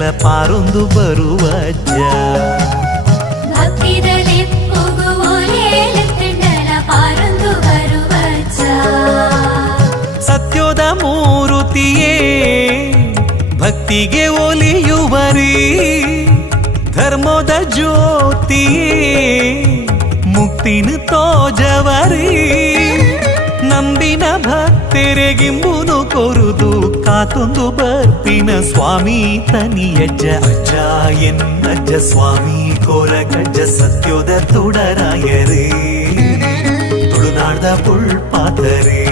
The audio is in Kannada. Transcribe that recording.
ಲೆತ್ತಂಡಲ ಪಾರೊಂದು ಬರುವಜ್ಜ ಸತ್ಯದ ಮೂರುತಿಯೇ ಭಕ್ತಿಗೆ ಒಲಿಯುವರಿ ಧರ್ಮದ ಜ್ಯೋತಿಯೇ ಮುಕ್ತಿನ ತೋಜವರಿ ನಂಬಿನ ಭಕ್ತರೆಗಿಂಬುನು ಕೊರುದು ಕಾತೊಂದು ಬರ್ಪಿನ ಸ್ವಾಮಿ ತನಿಯಜ್ಜ ಅಜ್ಜ ಎನ್ನಜ್ಜ ಸ್ವಾಮಿ ಕೋರಗಜ್ಜ ಸತ್ಯದ ತುಡರಾಯರೇ ತುಳುನಾಡ್ದ ಪುಳ್ಪಾತರೇ